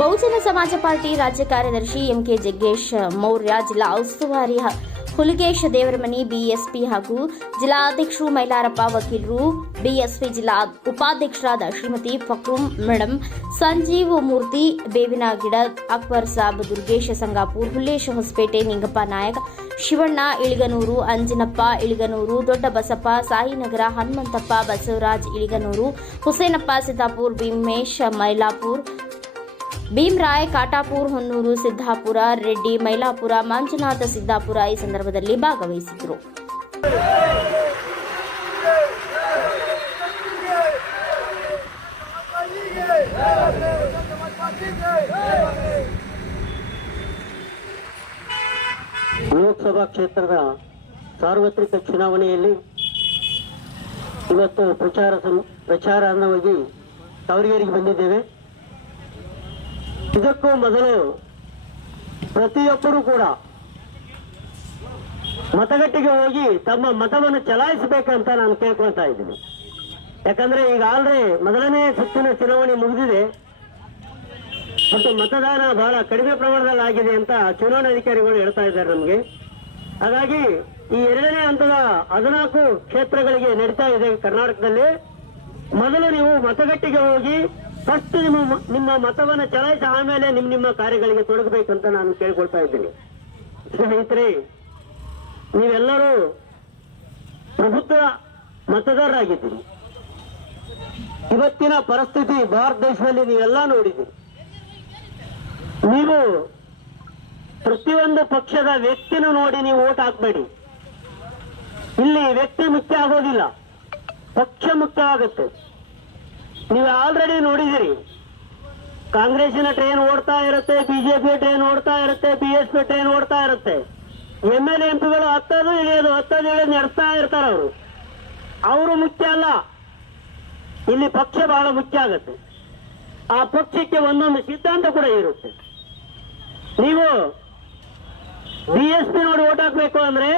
ಬಹುಜನ ಸಮಾಜ ಪಾರ್ಟಿ ರಾಜ್ಯ ಕಾರ್ಯದರ್ಶಿ ಎಂಕೆ ಜಗ್ಗೇಶ್ ಮೌರ್ಯ, ಜಿಲ್ಲಾ ಉಸ್ತುವಾರಿ ಹುಲಿಗೇಶ ದೇವರಮನಿ, ಬಿಎಸ್ಪಿ ಹಾಗೂ ಜಿಲ್ಲಾಧ್ಯಕ್ಷರು, ಮೈಲಾರಪ್ಪ ವಕೀಲರು, ಬಿಎಸ್ಪಿ ಜಿಲ್ಲಾ ಉಪಾಧ್ಯಕ್ಷರಾದ ಶ್ರೀಮತಿ ಫಕ್ರೂಮ್ ಮೇಡಂ ಸಂಜೀವ್ ಮೂರ್ತಿ ಬೇವಿನ ಗಿಡ ಅಕ್ಬರ್ ಸಾಬ್, ದುರ್ಗೇಶ ಸಂಗಾಪುರ್, ಹುಲ್ಲೇಶ್ ಹೊಸಪೇಟೆ, ನಿಂಗಪ್ಪ ನಾಯಕ್, ಶಿವಣ್ಣ, ಇಳಿಗನೂರು, ಅಂಜನಪ್ಪ, ಇಳಿಗನೂರು ದೊಡ್ಡ ಬಸಪ್ಪ ಸಾಯಿನಗರ, ಹನುಮಂತಪ್ಪ, ಬಸವರಾಜ್, ಇಳಿಗನೂರು, ಹುಸೇನಪ್ಪ ಸಿದ್ದಾಪುರ್ ಭೀಮೇಶ್, ಮೈಲಾಪುರ್ ಭೀಮ್ರಾಯ್, ಕಾಟಾಪುರ್, ಹೊನ್ನೂರು, ಸಿದ್ದಾಪುರ, ರೆಡ್ಡಿ, ಮೈಲಾಪುರ, ಮಂಜುನಾಥ, ಸಿದ್ದಾಪುರ ಈ ಸಂದರ್ಭದಲ್ಲಿ ಭಾಗವಹಿಸಿದ್ರು. ಲೋಕಸಭಾ ಕ್ಷೇತ್ರದ ಸಾರ್ವತ್ರಿಕ ಚುನಾವಣೆಯಲ್ಲಿ ಇವತ್ತು ಪ್ರಚಾರ ಪ್ರಚಾರನವಾಗಿ ತಾವರಿಗೇರಿಗೆ ಬಂದಿದ್ದೇವೆ. ಇದಕ್ಕೂ ಮೊದಲು ಪ್ರತಿಯೊಬ್ಬರೂ ಕೂಡ ಮತಗಟ್ಟೆಗೆ ಹೋಗಿ ತಮ್ಮ ಮತವನ್ನು ಚಲಾಯಿಸಬೇಕಂತ ನಾನು ಕೇಳ್ಕೊಳ್ತಾ ಇದ್ದೀನಿ. ಯಾಕಂದ್ರೆ ಈಗ ಆಲ್ರೆಡಿ ಮೊದಲನೇ ಸುತ್ತಿನ ಚುನಾವಣೆ ಮುಗಿದಿದೆ. ಮತ್ತು ಮತದಾನ ಬಹಳ ಕಡಿಮೆ ಪ್ರಮಾಣದಲ್ಲಿ ಆಗಿದೆ ಅಂತ ಚುನಾವಣಾಧಿಕಾರಿಗಳು ಹೇಳ್ತಾ ಇದ್ದಾರೆ ನಮಗೆ. ಹಾಗಾಗಿ ಈ ಎರಡನೇ ಹಂತದ ಹದಿನಾಲ್ಕು ಕ್ಷೇತ್ರಗಳಿಗೆ ನಡೀತಾ ಇದೆ ಕರ್ನಾಟಕದಲ್ಲಿ. ಮೊದಲು ನೀವು ಮತಗಟ್ಟೆಗೆ ಹೋಗಿ ಫಸ್ಟ್ ನಿಮ್ಮ ನಿಮ್ಮ ಮತವನ್ನು ಚಲಾಯಿಸಿ ಆಮೇಲೆ ನಿಮ್ಮ ನಿಮ್ಮ ಕಾರ್ಯಗಳಿಗೆ ತೊಡಗಬೇಕಂತ ನಾನು ಕೇಳ್ಕೊಳ್ತಾ ಇದ್ದೀನಿ. ಸ್ನೇಹಿತರೆ, ನೀವೆಲ್ಲರೂ ಪ್ರಭುತ್ವ ಮತದಾರರಾಗಿದ್ದೀರಿ. ಇವತ್ತಿನ ಪರಿಸ್ಥಿತಿ ಭಾರತ ದೇಶದಲ್ಲಿ ನೀವೆಲ್ಲ ನೋಡಿದ್ದೀರಿ. ನೀವು ಪ್ರತಿಯೊಂದು ಪಕ್ಷದ ವ್ಯಕ್ತಿನೂ ನೋಡಿ ನೀವು ಓಟ್ ಹಾಕ್ಬೇಡಿ. ಇಲ್ಲಿ ವ್ಯಕ್ತಿ ಮುಖ್ಯ ಆಗೋದಿಲ್ಲ, ಪಕ್ಷ ಮುಖ್ಯ ಆಗುತ್ತೆ. ನೀವು ಆಲ್ರೆಡಿ ನೋಡಿದಿರಿ ಕಾಂಗ್ರೆಸ್ನ ಟ್ರೈನ್ ಓಡ್ತಾ ಇರುತ್ತೆ ಬಿಜೆಪಿ ಟ್ರೈನ್ ಓಡ್ತಾ ಇರುತ್ತೆ ಬಿ ಎಸ್ ಪಿ ಟ್ರೈನ್ ಓಡ್ತಾ ಇರುತ್ತೆ. ಎಂ ಎಲ್ ಎಂ ಪಿಗಳು ಹತ್ತೋದು ಇಳಿಯೋದು ಹತ್ತೋದು ಇಳಿಯೋದು ನಡೆಸ್ತಾ ಇರ್ತಾರೆ ಅವರು. ಅವರು ಮುಖ್ಯ ಅಲ್ಲ. ಇಲ್ಲಿ ಪಕ್ಷ ಬಹಳ ಮುಖ್ಯ ಆಗುತ್ತೆ. ಆ ಪಕ್ಷಕ್ಕೆ ಒಂದೊಂದು ಸಿದ್ಧಾಂತ ಕೂಡ ಇರುತ್ತೆ. ನೀವು ಬಿ ಎಸ್ ಪಿ ನೋಡಿ ಓಟ್ ಹಾಕ್ಬೇಕು ಅಂದ್ರೆ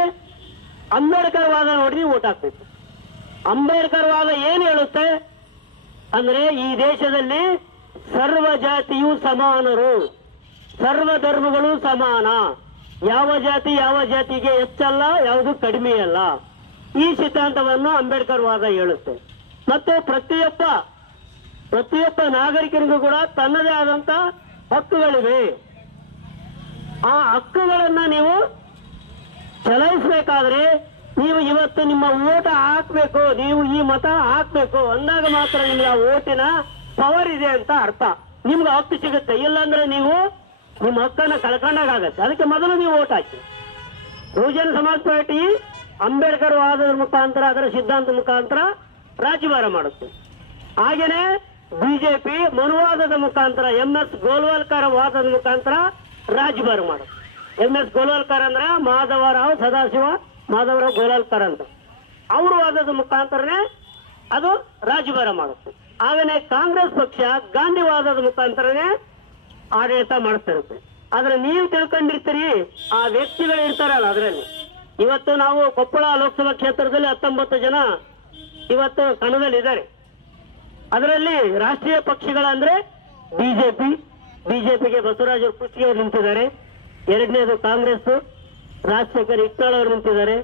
ಅಂಬೇಡ್ಕರ್ ವಾದ ನೋಡಿ ಓಟ್ ಹಾಕ್ಬೇಕು. ಅಂಬೇಡ್ಕರ್ ವಾದ ಏನು ಹೇಳುತ್ತೆ? ಅಂದ್ರೆ ಈ ದೇಶದಲ್ಲಿ ಸರ್ವ ಜಾತಿಯು ಸಮಾನರು. ಸರ್ವ ಧರ್ಮಗಳು ಸಮಾನ. ಯಾವ ಜಾತಿ ಯಾವ ಜಾತಿಗೆ ಹೆಚ್ಚಲ್ಲ, ಯಾವುದು ಕಡಿಮೆ ಅಲ್ಲ. ಈ ಸಿದ್ಧಾಂತವನ್ನು ಅಂಬೇಡ್ಕರ್ ವಾದ ಹೇಳುತ್ತೆ. ಮತ್ತು ಪ್ರತಿಯೊಬ್ಬ ಪ್ರತಿಯೊಬ್ಬ ನಾಗರಿಕರಿಗೂ ಕೂಡ ತನ್ನದೇ ಆದಂತ ಹಕ್ಕುಗಳಿವೆ. ಆ ಹಕ್ಕುಗಳನ್ನ ನೀವು ಚಲಾಯಿಸಬೇಕಾದ್ರೆ ನೀವು ಇವತ್ತು ನಿಮ್ಮ ಓಟ ಹಾಕ್ಬೇಕು, ನೀವು ಈ ಮತ ಹಾಕ್ಬೇಕು ಅಂದಾಗ ಮಾತ್ರ ನಿಮ್ಗೆ ಆ ಓಟಿನ ಪವರ್ ಇದೆ ಅಂತ ಅರ್ಥ. ನಿಮ್ಗೆ ಹಕ್ಕು ಸಿಗುತ್ತೆ. ಇಲ್ಲಾಂದ್ರೆ ನೀವು ನಿಮ್ಮ ಹಕ್ಕನ್ನ ಕಳ್ಕೊಂಡಾಗತ್ತೆ ಅದಕ್ಕೆ ಮೊದಲು ನೀವು ಓಟ್ ಹಾಕಿ. ಬಹುಜನ ಸಮಾಜ ಪಾರ್ಟಿ ಅಂಬೇಡ್ಕರ್ ವಾದದ ಮುಖಾಂತರ ಅದರ ಸಿದ್ಧಾಂತ ಮುಖಾಂತರ ರಾಜ್ಯಭಾರ ಮಾಡುತ್ತೆ. ಹಾಗೇನೆ ಬಿಜೆಪಿ ಮನುವಾದದ ಮುಖಾಂತರ ಎಂ ಎಸ್ ಗೋಲ್ವಾಲ್ಕರ್ ವಾದದ ಮುಖಾಂತರ ರಾಜ್ಯಭಾರ ಮಾಡುತ್ತೆ. ಎಂ ಎಸ್ ಗೋಲ್ವಾಲ್ಕರ್ ಅಂದ್ರೆ ಮಾಧವರಾವ್ ಸದಾಶಿವ ಮಾಧವರಾವ್ ಗೋಲಾಲ್ಕರ್ ಅಂತ. ಅವರು ವಾದದ ಮುಖಾಂತರನೇ ಅದು ರಾಜಭಾರ ಮಾಡುತ್ತೆ. ಆಗಲೇ ಕಾಂಗ್ರೆಸ್ ಪಕ್ಷ ಗಾಂಧಿವಾದದ ಮುಖಾಂತರನೇ ಆಡಳಿತ ಮಾಡ್ತಿರುತ್ತೆ. ಆದ್ರೆ ನೀವು ತಿಳ್ಕೊಂಡಿರ್ತೀರಿ, ಆ ವ್ಯಕ್ತಿಗಳು ಇರ್ತಾರಲ್ಲ ಅದರಲ್ಲಿ. ಇವತ್ತು ನಾವು ಕೊಪ್ಪಳ ಲೋಕಸಭಾ ಕ್ಷೇತ್ರದಲ್ಲಿ ಹತ್ತೊಂಬತ್ತು ಜನ ಇವತ್ತು ಕಣದಲ್ಲಿದ್ದಾರೆ ಅದರಲ್ಲಿ ರಾಷ್ಟ್ರೀಯ ಪಕ್ಷಗಳಂದ್ರೆ ಬಿಜೆಪಿ, ಬಿಜೆಪಿಗೆ ಬಸವರಾಜ ಕುರ್ಚಿ ಅವರು ನಿಂತಿದ್ದಾರೆ. ಎರಡನೇದು ಕಾಂಗ್ರೆಸ್ ರಾಜಶೇಖರ್ ಇಟ್ಟಾಳ್ ಅವರು ನಿಂತಿದ್ದಾರೆ.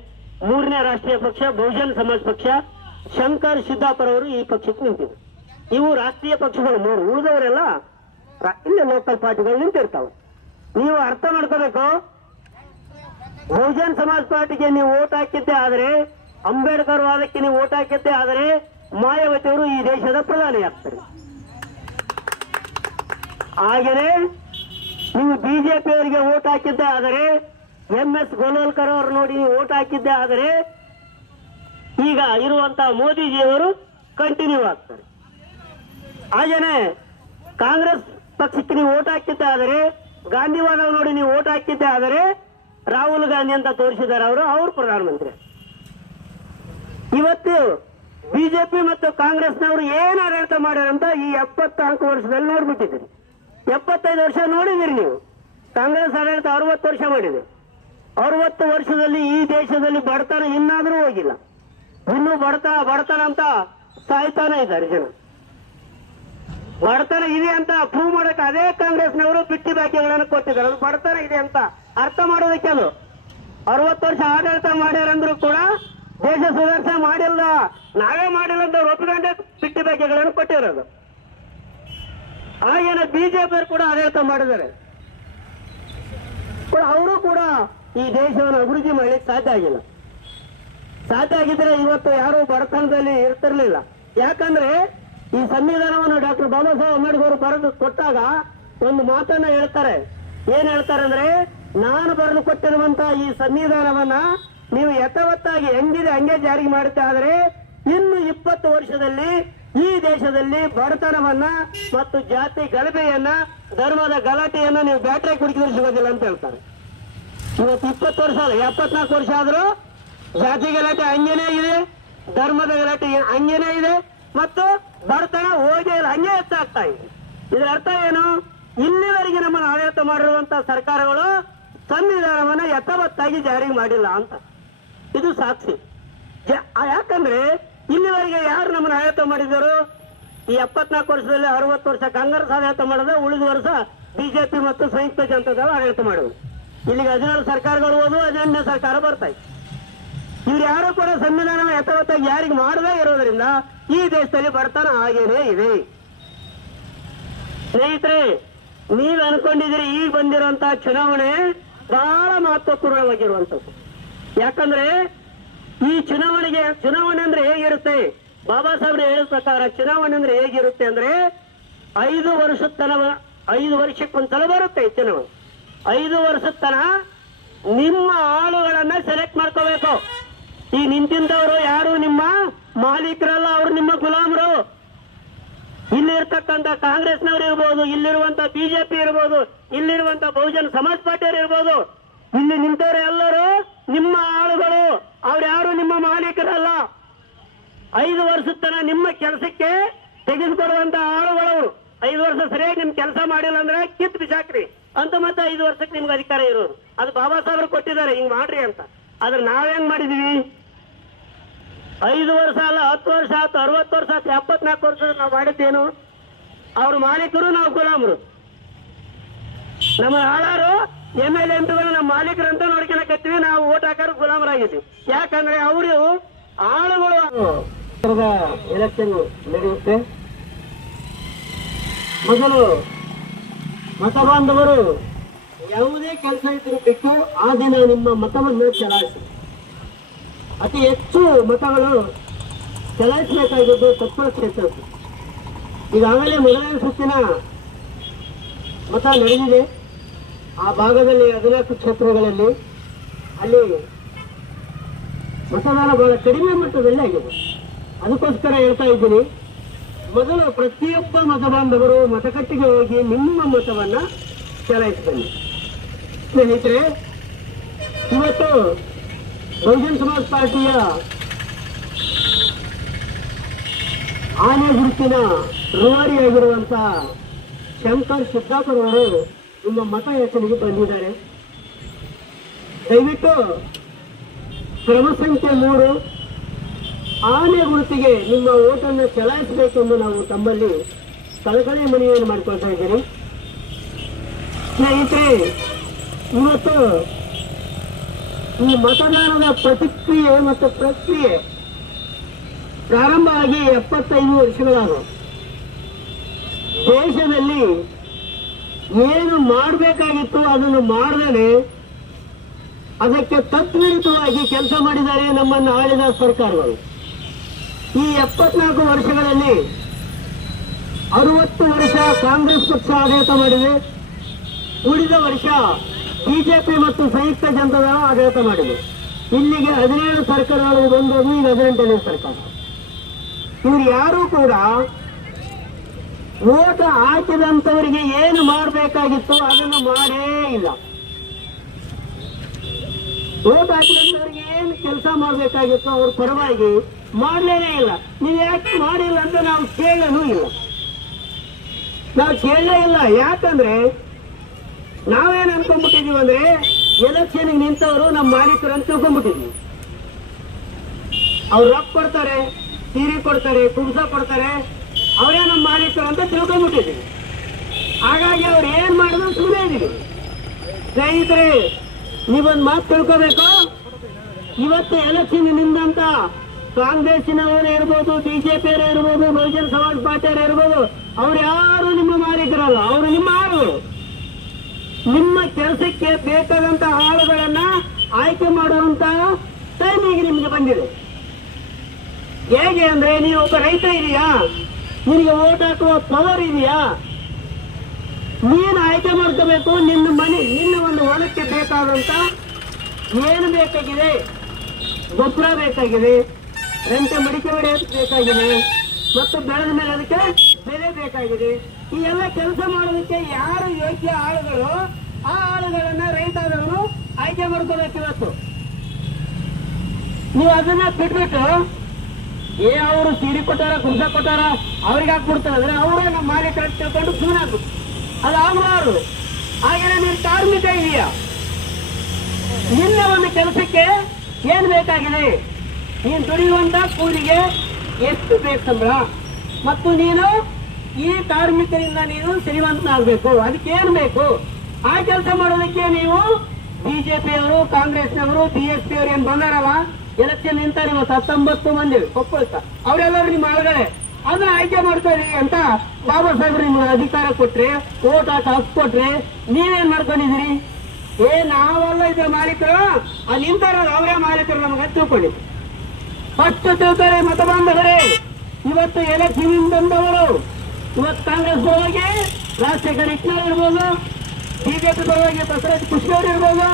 ಮೂರನೇ ರಾಷ್ಟ್ರೀಯ ಪಕ್ಷ, ಬಹುಜನ್ ಸಮಾಜ್ ಪಕ್ಷ, ಶಂಕರ್ ಸಿದ್ದಾಪುರ ಅವರು ಈ ಪಕ್ಷಕ್ಕೆ ನಿಂತಿದ್ದಾರೆ. ಇವು ರಾಷ್ಟ್ರೀಯ ಪಕ್ಷಗಳು ಮೂರು. ಉಳಿದವರೆಲ್ಲ ಇಲ್ಲೇ ಲೋಕಲ್ ಪಾರ್ಟಿಗಳು ನಿಂತಿರ್ತಾವೆ. ನೀವು ಅರ್ಥ ಮಾಡ್ಕೋಬೇಕು? ಬಹುಜನ್ ಸಮಾಜ್ ಪಾರ್ಟಿಗೆ ನೀವು ಓಟ್ ಹಾಕಿದ್ದೆ ಆದರೆ, ಅಂಬೇಡ್ಕರ್ ವಾದಕ್ಕೆ ನೀವು ಓಟ್ ಹಾಕಿದ್ದೆ ಆದರೆ, ಮಾಯಾವತಿ ಅವರು ಈ ದೇಶದ ಪ್ರಧಾನಿ ಆಗ್ತಾರೆ. ಹಾಗೆಯೇ, ನೀವು ಬಿಜೆಪಿ ಅವರಿಗೆ ಓಟ್ ಹಾಕಿದ್ದೆ ಆದರೆ ಎಂ ಎಸ್ ಗೋಲ್ವಲ್ಕರ್ ಅವರು ನೋಡಿ ಓಟ್ ಹಾಕಿದ್ದೆ ಆದರೆ ಈಗ ಇರುವಂತಹ ಮೋದಿಜಿಯವರು ಕಂಟಿನ್ಯೂ ಆಗ್ತಾರೆ. ಹಾಗೇನೆ ಕಾಂಗ್ರೆಸ್ ಪಕ್ಷಕ್ಕೆ ನೀವು ಓಟ್ ಹಾಕಿದ್ದೆ ಆದರೆ ಗಾಂಧಿವಾದ ನೋಡಿ ನೀವು ಓಟ್ ಹಾಕಿದ್ದೆ ಆದರೆ ರಾಹುಲ್ ಗಾಂಧಿ ಅಂತ ತೋರಿಸಿದ್ದಾರೆ ಅವರು ಅವರು ಪ್ರಧಾನಮಂತ್ರಿ. ಇವತ್ತು ಬಿಜೆಪಿ ಮತ್ತು ಕಾಂಗ್ರೆಸ್ನವರು ಏನು ಆಡಳಿತ ಮಾಡ್ಯಾರಂತ ಈ ಎಪ್ಪತ್ನಾಲ್ಕು ವರ್ಷದಲ್ಲಿ ನೋಡ್ಬಿಟ್ಟಿದ್ದೀರಿ. ಎಪ್ಪತ್ತೈದು ವರ್ಷ ನೋಡಿದಿರಿ ನೀವು. ಕಾಂಗ್ರೆಸ್ ಆಡಳಿತ ಅರವತ್ತು ವರ್ಷ ಮಾಡಿದೆ. ಅರವತ್ತು ವರ್ಷದಲ್ಲಿ ಈ ದೇಶದಲ್ಲಿ ಬಡತನ ಇನ್ನಾದರೂ ಹೋಗಿಲ್ಲ. ಇನ್ನೂ ಬಡತನ ಬಡತನ ಅಂತ ಸಾಯ್ತಾನೆ ಇದ್ದಾರೆ ಜನ. ಬಡತನ ಇದೆ ಅಂತ ಪ್ರೂವ್ ಮಾಡಕ್ಕೆ ಅದೇ ಕಾಂಗ್ರೆಸ್ನವರು ಬಿಟ್ಟಿ ಬಾಕಿಗಳನ್ನು ಕೊಟ್ಟಿದ್ದಾರೆ. ಅದು ಬಡತನ ಇದೆ ಅಂತ ಅರ್ಥ ಮಾಡೋದಕ್ಕೆ ಅದು ಅರವತ್ತು ವರ್ಷ ಆಡಳಿತ ಮಾಡ್ಯಾರಂದ್ರೂ ಕೂಡ ದೇಶ ಸುಧಾರಣೆ ಮಾಡಿಲ್ಲ. ನಾವೇ ಮಾಡಿಲ್ಲ ಅಂತ ಒಪ್ಪಿಕೊಂಡೆ ಬಿಟ್ಟಿ ಬಾಕಿಗಳನ್ನು ಕೊಟ್ಟಿರೋದು. ಹಾಗೇನೆ ಬಿಜೆಪಿಯವರು ಕೂಡ ಆಡಳಿತ ಮಾಡಿದ್ದಾರೆ. ಅವರು ಕೂಡ ಈ ದೇಶವನ್ನು ಅಭಿವೃದ್ಧಿ ಮಾಡಲಿಕ್ಕೆ ಸಾಧ್ಯ ಆಗಿಲ್ಲ. ಸಾಧ್ಯ ಆಗಿದ್ರೆ ಇವತ್ತು ಯಾರು ಬಡತನದಲ್ಲಿ ಇರ್ತಿರ್ಲಿಲ್ಲ. ಯಾಕಂದ್ರೆ ಈ ಸಂವಿಧಾನವನ್ನು ಡಾಕ್ಟರ್ ಬಾಬಾ ಸಾಹೇಬ್ ಅಂಬೇಡ್ಕರ್ ಬರೆದು ಕೊಟ್ಟಾಗ ಒಂದು ಮಾತನ್ನ ಹೇಳ್ತಾರೆ. ಏನ್ ಹೇಳ್ತಾರೆ ಅಂದ್ರೆ, ನಾನು ಬರೆದು ಕೊಟ್ಟಿರುವಂತಹ ಈ ಸಂವಿಧಾನವನ್ನ ನೀವು ಯಥಾವತ್ತಾಗಿ ಹೆಂಗಿದೆ, ಹಂಗೆ ಜಾರಿಗೆ ಮಾಡುತ್ತಾ ಆದ್ರೆ, ಇನ್ನು ಇಪ್ಪತ್ತು ವರ್ಷದಲ್ಲಿ ಈ ದೇಶದಲ್ಲಿ ಬಡತನವನ್ನ ಮತ್ತು ಜಾತಿ ಗಲಭೆಯನ್ನ, ಧರ್ಮದ ಗಲಾಟೆಯನ್ನ ನೀವು ಬ್ಯಾಟ್ರಿ ಕುಡಿಕಿದ್ರೆ ಸಿಗೋದಿಲ್ಲ ಅಂತ ಹೇಳ್ತಾರೆ. ಇವತ್ತು ಇಪ್ಪತ್ತು ವರ್ಷ ಅಲ್ಲ, ಎಪ್ಪತ್ನಾಲ್ಕು ವರ್ಷ ಆದರೂ ಜಾತಿ ಗಲಾಟೆ ಹಂಗೇನೇ ಇದೆ, ಧರ್ಮದ ಗಲಾಟೆ ಹಂಗೇನೇ ಇದೆ, ಮತ್ತು ಬಡತನ ಹೋಗೇ ಹಂಗೆ ಹೆಚ್ಚಾಗ್ತಾ ಇದೆ. ಇದರ ಅರ್ಥ ಏನು? ಇಲ್ಲಿವರೆಗೆ ನಮ್ಮನ್ನು ಆಡಳಿತ ಮಾಡಿರುವಂತ ಸರ್ಕಾರಗಳು ಸಂವಿಧಾನವನ್ನ ಯಥಾವತ್ತಾಗಿ ಜಾರಿಗೆ ಮಾಡಿಲ್ಲ ಅಂತ. ಇದು ಸಾಕ್ಷಿ. ಯಾಕಂದ್ರೆ ಇಲ್ಲಿವರೆಗೆ ಯಾರು ನಮ್ಮನ್ನು ಆಡಳಿತ ಮಾಡಿದರು ಈ ಎಪ್ಪತ್ನಾಲ್ಕು ವರ್ಷದಲ್ಲಿ ಅರವತ್ತು ವರ್ಷ ಕಾಂಗ್ರೆಸ್ ಆಡಳಿತ ಮಾಡಿದ್ರೆ ಉಳಿದ ವರ್ಷ ಬಿಜೆಪಿ ಮತ್ತು ಸಂಯುಕ್ತ ಜನತಾದಳ ಆಡಳಿತ ಮಾಡಿದ್ರು. ಇಲ್ಲಿಗೆ ಹದಿನಾರು ಸರ್ಕಾರಗಳು ಹೋದು ಹದಿನೆಂಟನೇ ಸರ್ಕಾರ ಬರ್ತಾ ಇತ್ತು. ಇವ್ರು ಯಾರು ಕೂಡ ಸಂವಿಧಾನ ಯಥಾವತ್ತಾಗಿ ಯಾರಿಗೆ ಮಾಡದೇ ಇರೋದ್ರಿಂದ ಈ ದೇಶದಲ್ಲಿ ಬರ್ತಾನ ಹಾಗೇನೇ ಇದೆ. ಸ್ನೇಹಿತರೆ, ನೀವ್ ಅನ್ಕೊಂಡಿದ್ದೀರಿ ಈಗ ಬಂದಿರುವಂತ ಚುನಾವಣೆ ಬಹಳ ಮಹತ್ವಪೂರ್ಣವಾಗಿರುವಂತದ್ದು ಯಾಕಂದ್ರೆ ಈ ಚುನಾವಣೆಗೆ, ಚುನಾವಣೆ ಅಂದ್ರೆ ಹೇಗಿರುತ್ತೆ? ಬಾಬಾ ಸಾಹೇಬ್ರು ಹೇಳಿದ ಪ್ರಕಾರ ಚುನಾವಣೆ ಅಂದ್ರೆ ಹೇಗಿರುತ್ತೆ ಅಂದ್ರೆ ಐದು ವರ್ಷದ ತನವ, ಐದು ವರ್ಷಕ್ಕೊಂದ್ಸಲ ಬರುತ್ತೆ ಚುನಾವಣೆ. ಐದು ವರ್ಷದ ತನ ನಿಮ್ಮ ಆಳುಗಳನ್ನ ಸೆಲೆಕ್ಟ್ ಮಾಡ್ಕೋಬೇಕು. ಈ ನಿಂತಿದ್ದವರು ಯಾರು? ನಿಮ್ಮ ಮಾಲೀಕರಲ್ಲ ಅವರು, ನಿಮ್ಮ ಗುಲಾಮರು. ಇಲ್ಲಿರ್ತಕ್ಕಂಥ ಕಾಂಗ್ರೆಸ್ನವ್ರು ಇರ್ಬೋದು ಇಲ್ಲಿರುವಂತ ಬಿಜೆಪಿ ಇರ್ಬೋದು ಇಲ್ಲಿರುವಂತ ಬಹುಜನ ಸಮಾಜ್ ಪಾರ್ಟಿಯವರು ಇರ್ಬೋದು. ಇಲ್ಲಿ ನಿಂತವರು ಎಲ್ಲರೂ ನಿಮ್ಮ ಆಳುಗಳು. ಅವ್ರು ಯಾರು? ನಿಮ್ಮ ಮಾಲೀಕರಲ್ಲ. ಐದು ವರ್ಷದ ತನ ನಿಮ್ಮ ಕೆಲಸಕ್ಕೆ ತೆಗೆದುಕೊಡುವಂತ ಆಳುಗಳವರು. ಐದು ವರ್ಷ ಸರಿಯಾಗಿ ನಿಮ್ ಕೆಲಸ ಮಾಡಿಲ್ಲ ಅಂದ್ರೆ ಕಿತ್ ಬಿಸಾಕ್ರಿ. ಅಂತ ಮತ್ತೆ ಐದು ವರ್ಷಕ್ಕೆ ನಿಮ್ಗೆ ಅಧಿಕಾರ ಇರೋದು ಅದು ಬಾಬಾ ಸಾಹೇಬ್ರು ಕೊಟ್ಟಿದ್ದಾರೆ, ಹಿಂಗ್ ಮಾಡ್ರಿ ಅಂತ. ಆದ್ರೆ ನಾವೇನ್ ಮಾಡಿದೀವಿ? ಐದು ವರ್ಷ ಅಲ್ಲ, ಹತ್ತು ವರ್ಷ ಆಯ್ತು, ಅರವತ್ತು ವರ್ಷ ಆಯ್ತು, ಎಪ್ಪತ್ನಾಲ್ಕು ವರ್ಷ ನಾವು ಮಾಡಿದ್ದೇನು? ಅವ್ರ ಮಾಲೀಕರು ನಾವು ಗುಲಾಮರು. ನಮ್ಮ ಆಳಾರು ಎಂ ಎಲ್ ಎಂಟುಗಳು ನಮ್ಮ ಮಾಲೀಕರು ಅಂತ ನೋಡ್ಕೊಳಕತ್ತೀವಿ, ನಾವು ಓಟ್ ಹಾಕೋರು ಗುಲಾಮರಾಗಿದ್ದೀವಿ. ಯಾಕಂದ್ರೆ ಅವರು ಆಳುಗಳು. ಎಲೆಕ್ಷನ್ ನಡೆಯುತ್ತೆ. ಮೊದಲು ಮತ ಬಾಂಧವರು, ಯಾವುದೇ ಕೆಲಸ ಇದ್ರೂ ಆ ದಿನ ನಿಮ್ಮ ಮತವನ್ನು ಚಲಾಯಿಸಿ. ಅತಿ ಹೆಚ್ಚು ಮತಗಳು ಚಲಾಯಿಸಬೇಕಾಗಿದ್ದು ಕೊಪ್ಪಳ ಕ್ಷೇತ್ರಕ್ಕೆ ಈಗಾಗಲೇ ಮೊದಲನೇ ಸುತ್ತಿನ ಮತ ನಡೆದಿದೆ. ಆ ಭಾಗದಲ್ಲಿ ಹದಿನಾಲ್ಕು ಕ್ಷೇತ್ರಗಳಲ್ಲಿ ಅಲ್ಲಿ ಮತದಾನ ಬಹಳ ಕಡಿಮೆ ಮಟ್ಟದಲ್ಲಿ ಆಗಿದೆ. ಅದಕ್ಕೋಸ್ಕರ ಹೇಳ್ತಾ ಇದ್ದೀನಿ ಮೊದಲು ಪ್ರತಿಯೊಬ್ಬ ಮತ ಬಾಂಧವರು ಮತಗಟ್ಟೆಗೆ ಹೋಗಿ ನಿಮ್ಮ ಮತವನ್ನ ಚಲಾಯಿಸಬನ್ನಿ ಸ್ನೇಹಿತರೆ, ಇವತ್ತು ಬಹುಜನ್ ಸಮಾಜ್ ಪಾರ್ಟಿಯ ಆನೆ ಗುರುತಿನ ರೂವಾರಿಯಾಗಿರುವಂತಹ ಶಂಕರ್ ಸಿದ್ದಾಪುರ ಅವರು ನಿಮ್ಮ ಮತ ಯಾಚನೆಗೆ ಬಂದಿದ್ದಾರೆ. ದಯವಿಟ್ಟು ಕ್ರಮ ಸಂಖ್ಯೆ ಮೂರು. ಆನೆ ಗುರುತಿಗೆ ನಿಮ್ಮ ಓಟನ್ನು ಚಲಾಯಿಸಬೇಕೆಂದು ನಾವು ತಮ್ಮಲ್ಲಿ ಕಳಕಳಿ ಮನವಿಯನ್ನು ಮಾಡಿಕೊಳ್ತಾ ಇದ್ದೀರಿ ಸ್ನೇಹಿತರೆ, ಇವತ್ತು ಈ ಮತದಾನದ ಪ್ರತಿಕ್ರಿಯೆ ಮತ್ತು ಪ್ರಕ್ರಿಯೆ ಪ್ರಾರಂಭ ಆಗಿ ಎಪ್ಪತ್ತೈದು ವರ್ಷಗಳಾದವು. ದೇಶದಲ್ಲಿ ಏನು ಮಾಡಬೇಕಾಗಿತ್ತು ಅದನ್ನು ಮಾಡದೇ ಅದಕ್ಕೆ ತತ್ವಿರಿತವಾಗಿ ಕೆಲಸ ಮಾಡಿದ್ದಾರೆ ನಮ್ಮನ್ನು ಆಳಿದ ಸರ್ಕಾರಗಳು. ಈ ಎಪ್ಪತ್ನಾಲ್ಕು ವರ್ಷಗಳಲ್ಲಿ ಅರವತ್ತು ವರ್ಷ ಕಾಂಗ್ರೆಸ್ ಪಕ್ಷ ಆಡಳಿತ ಮಾಡಿದೆ. ಉಳಿದ ವರ್ಷ ಬಿಜೆಪಿ ಮತ್ತು ಸಂಯುಕ್ತ ಜನತಾದಳ ಆಡಳಿತ ಮಾಡಿದೆ. ಇಲ್ಲಿಗೆ ಹದಿನೇಳು ಸರ್ಕಾರಗಳು ಬಂದವು ಈಗ ಹದಿನೆಂಟನೇ ಸರ್ಕಾರ. ಇವರು ಯಾರು ಕೂಡ ಓಟ ಹಾಕಿದಂಥವರಿಗೆ ಏನು ಮಾಡಬೇಕಾಗಿತ್ತು ಅದನ್ನು ಮಾಡೇ ಇಲ್ಲ. ಓಟ್ ಹಾಕಿದಂಥವರಿಗೆ ಏನು ಕೆಲಸ ಮಾಡಬೇಕಾಗಿತ್ತು ಅವ್ರ ಪರವಾಗಿ ಮಾಡಲೇನೇ ಇಲ್ಲ. ನೀವು ಯಾಕೆ ಮಾಡಿಲ್ಲ ಅಂತ ನಾವು ಕೇಳಲೂ ಇಲ್ಲ. ನಾವು ಕೇಳಲೇ ಇಲ್ಲ. ಯಾಕಂದ್ರೆ ನಾವೇನು ಅನ್ಕೊಂಡ್ಬಿಟ್ಟಿದೀವಿ ಅಂದ್ರೆ ಎಲೆಕ್ಷನ್ ನಿಂತವರು ನಮ್ಮ ಮಾಲೀಕರು ಅಂತ ತಿಳ್ಕೊಂಡ್ಬಿಟ್ಟಿದ್ವಿ. ಅವ್ರು ರೊಕ್ಕ ಕೊಡ್ತಾರೆ, ಸೀರೆ ಕೊಡ್ತಾರೆ ಕುಬ್ಸ ಕೊಡ್ತಾರೆ. ಅವರೇ ನಮ್ಮ ಮಾಲೀಕರು ಅಂತ ತಿಳ್ಕೊಂಡ್ಬಿಟ್ಟಿದ್ವಿ. ಹಾಗಾಗಿ ಅವ್ರು ಏನ್ ಮಾಡಿದ್ರು ಸುಮ್ಮನೆ ಇದೀವಿ. ಸ್ನೇಹಿತರೆ, ನೀವೊಂದು ಮಾತು ತಿಳ್ಕೋಬೇಕು. ಇವತ್ತು ಎಲೆಕ್ಷನ್ ನಿಂದಂತ ಕಾಂಗ್ರೆಸ್ಸಿನವರೇ ಇರ್ಬೋದು ಬಿಜೆಪಿಯವರೇ ಇರ್ಬೋದು, ಬಹುಜನ ಸಮಾಜ ಪಾರ್ಟಿಯವರು ಇರ್ಬೋದು, ಅವ್ರು ಯಾರು ನಿಮ್ಮ ಮಾಲೀಕರಲ್ಲ, ಅವರು ನಿಮ್ಮ ಆಳು ನಿಮ್ಮ ಕೆಲಸಕ್ಕೆ ಬೇಕಾದಂತ ಹಾಳುಗಳನ್ನ ಆಯ್ಕೆ ಮಾಡುವಂತ ಟೈಮಿಗೆ ಈಗ ನಿಮ್ಗೆ ಬಂದಿದೆ. ಹೇಗೆ ಅಂದ್ರೆ ನೀವು ಒಬ್ಬ ರೈತ ಇದೆಯಾ? ನಿಮಗೆ ಓಟ್ ಹಾಕುವ ಪವರ್ ಇದೆಯಾ? ನೀನು ಆಯ್ಕೆ ಮಾಡ್ಕೋಬೇಕು, ನಿನ್ನ ಮನೆ, ನಿನ್ನ ಒಂದು ಹೊಲಕ್ಕೆ ಬೇಕಾದಂತ ಏನು ಬೇಕಾಗಿದೆ? ಗೊಬ್ಬರ ಬೇಕಾಗಿದೆ. ರೆಂಟೆ ಮಡಿಕೆ ಬೇಕಾಗಿದೆ. ಮತ್ತು ಬೆಳೆದ ಮೇಲೆ ಅದಕ್ಕೆ ಬೆಲೆ ಬೇಕಾಗಿದೆ. ಈ ಎಲ್ಲ ಕೆಲಸ ಮಾಡೋದಕ್ಕೆ ಯಾರು ಯೋಗ್ಯ ಆಳುಗಳು, ಆ ಆಳುಗಳನ್ನ ರೈತರನ್ನು ಆಯ್ಕೆ ಮಾಡ್ಕೋಬೇಕು ಇವತ್ತು. ನೀವು ಅದನ್ನ ಬಿಟ್ಬಿಟ್ಟು, ಏ ಅವರು ಸೀರೆ ಕೊಟ್ಟಾರ ಕುಂಸ ಕೊಟ್ಟಾರ, ಅವ್ರಿಗೆ ಹಾಕ್ಬಿಡ್ತಾರೆ ಅಂದ್ರೆ ಅವರೇ ನಮ್ಮ ಮಾಲೀಕರ ತಿಳ್ಕೊಂಡು ಸುಮ್ಮನೆ ಹಾಕ್ಬಿಟ್ಟು ಅದು ಆಗಬಾರ್ದು. ಹಾಗೆ ನೀನು ಕಾರ್ಮಿಕ ಇದೆಯಾ. ನಿನ್ನ ಒಂದು ಕೆಲಸಕ್ಕೆ ಏನ್ ಬೇಕಾಗಿದೆ? ನೀನು ದುಡಿಯುವಂತ ಕೂಲಿಗೆ ಎಷ್ಟು ಬೇಕು ಸಂಬಳ ಮತ್ತು ನೀನು ಈ ಕಾರ್ಮಿಕರಿಂದ ನೀನು ಶ್ರೀಮಂತನಾಗಬೇಕು. ಅದಕ್ಕೆ ಏನ್ ಬೇಕು? ಆ ಕೆಲಸ ಮಾಡೋದಕ್ಕೆ ನೀವು ಬಿಜೆಪಿಯವರು ಕಾಂಗ್ರೆಸ್ನವರು ಬಿ ಎಸ್ ಪಿ ಅವರು ಏನು ಬಂದಾರಲ್ಲ? ಎಲೆಕ್ಷನ್ ನಿಂತಾರೆ ಇವತ್ತು ಹತ್ತೊಂಬತ್ತು ಮಂದಿ? ಕೊಪ್ಪಳ ಅವರೆಲ್ಲರೂ ನಿಮ್ಮ ಒಳಗಡೆ ಅದನ್ನ ಆಯ್ಕೆ ಮಾಡ್ಕೊಳ್ಳಿ ಅಂತ ಬಾಬಾ ಸಾಹೇಬ್ರು ನಿಮ್ಗೆ ಅಧಿಕಾರ ಕೊಟ್ರಿ, ಓಟ್ ಹಾಕಿ ಹಕ್ಕು ಕೊಟ್ರಿ ನೀವೇನ್ ಮಾಡ್ಕೊಂಡಿದ್ದೀರಿ? ಏ, ನಾವೆಲ್ಲ ಇದ್ರ ಮಾಲೀಕರು. ಅಲ್ಲಿ ನಿಂತಾರಲ್ಲ ಅವರೇ ಮಾಲೀಕರು ನಮ್ಗೆ ತಿಳ್ಕೊಳ್ಳಿ ತಿಳ್ತಾರೆ ಮತ ಬಾಂಧವರೇ ಇವತ್ತು ಎಲೆಕ್ಷನ್ ಬಂದವರು, ಇವತ್ತು ಕಾಂಗ್ರೆಸ್ ಪರವಾಗಿ ರಾಷ್ಟ್ರೀಯ ಇಟ್ನಾಳ್ ಇರ್ಬೋದು, ಬಿಜೆಪಿ ಪರವಾಗಿ ಬಸವರಾಜ್ ಕೃಷ್ಣವ್ರು ಇರ್ಬೋದು,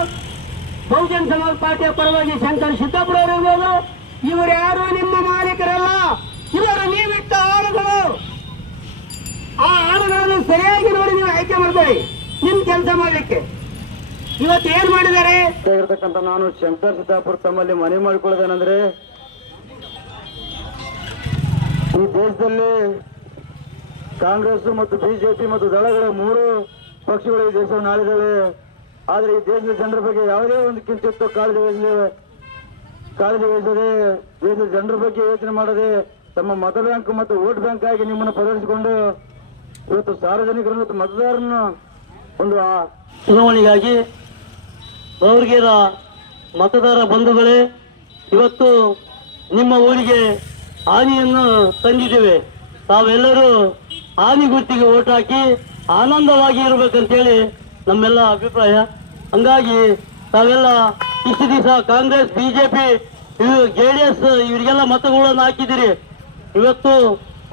ಬಹುಜನ ಸಮಾಜ ಪಾರ್ಟಿಯ ಪರವಾಗಿ ಶಂಕರ್ ಸಿದ್ದಪ್ಪರವರು ಇರ್ಬೋದು, ಇವರು ಯಾರು ನಿಮ್ಮ ಮಾಲೀಕರಲ್ಲ, ಇವರು ನೀವಿಟ್ಟ ಆಳುಗಳು. ಆ ಆಳುಗಳನ್ನು ಸರಿಯಾಗಿ ನೋಡಿ ನೀವು ಆಯ್ಕೆ ಮಾಡ್ತೀರಿ ನಿಮ್ ಕೆಲಸ ಮಾಡ್ಲಿಕ್ಕೆ. ಇವತ್ತು ಏನ್ ಮಾಡಿದ್ದಾರೆ? ನಾನು ಶಂಕರ್ ಸಿದ್ದಾಪುರ ತಮ್ಮಲ್ಲಿ ಮನವಿ ಮಾಡಿಕೊಳ್ಳೋದೇನೆಂದ್ರೆ ಈ ದೇಶದಲ್ಲಿ ಕಾಂಗ್ರೆಸ್ ಮತ್ತು ಬಿಜೆಪಿ ಮತ್ತು ದಳಗಳ ಮೂರು ಪಕ್ಷಗಳು ಈ ದೇಶವನ್ನು ಆಳಿದ್ದಾವೆ ಆದರೆ ಈ ದೇಶದ ಜನರ ಬಗ್ಗೆ ಯಾವುದೇ ಒಂದು ಕಿಂಚಿತ್ತು ಕಾಳಜಿ ವಹಿಸಲಿ ಕಾಳಜಿ ವಹಿಸದೆ ದೇಶದ ಜನರ ಬಗ್ಗೆ ಯೋಚನೆ ಮಾಡದೆ ತಮ್ಮ ಮತ ಬ್ಯಾಂಕ್ ಮತ್ತು ವೋಟ್ ಬ್ಯಾಂಕ್ ಆಗಿ ನಿಮ್ಮನ್ನು ಪ್ರದರ್ಶಿಸಿಕೊಂಡು ಇವತ್ತು ಸಾರ್ವಜನಿಕರು ಮತ್ತು ಮತದಾರರನ್ನು ಒಂದು ಚುನಾವಣೆಗಾಗಿ ಅವ್ರಿಗೆ ಮತದಾರ ಬಂಧುಗಳೇ, ಇವತ್ತು ನಿಮ್ಮ ಊರಿಗೆ ಹಾನಿಯನ್ನು ತಂದಿದ್ದೇವೆ. ತಾವೆಲ್ಲರೂ ಹಾನಿ ಗುರ್ತಿಗೆ ಓಟ್ ಹಾಕಿ ಆನಂದವಾಗಿ ಇರಬೇಕಂತೇಳಿ ನಮ್ಮೆಲ್ಲ ಅಭಿಪ್ರಾಯ. ಹಂಗಾಗಿ ತಾವೆಲ್ಲ ಇಷ್ಟು ದಿವಸ Congress, BJP J D S ಇವರಿಗೆಲ್ಲ ಮತಗಳನ್ನು ಹಾಕಿದ್ದೀರಿ. ಇವತ್ತು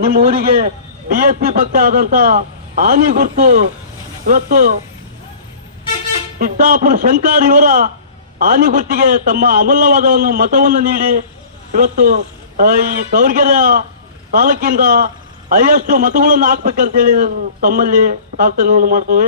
ನಿಮ್ಮ ಊರಿಗೆ ಬಿ ಎಸ್ ಪಿ ಪಕ್ಷ ಆದಂತ ಹಾನಿ ಗುರ್ತು ಇವತ್ತು ಸಿದ್ದಾಪುರ ಶಂಕರ್ ಇವರ ಹಾನಿ ಗುರ್ತಿಗೆ ತಮ್ಮ ಅಮೂಲ್ಯವಾದ ಮತವನ್ನು ನೀಡಿ ಇವತ್ತು ಈ ತವರ್ಗೆರೆ ತಾಲೂಕಿಂದ ಹೈಯೆಸ್ಟ್ ಮತಗಳನ್ನು ಹಾಕ್ಬೇಕಂತೇಳಿ ತಮ್ಮಲ್ಲಿ ಪ್ರಾರ್ಥನೆಯನ್ನು ಮಾಡ್ತೇವೆ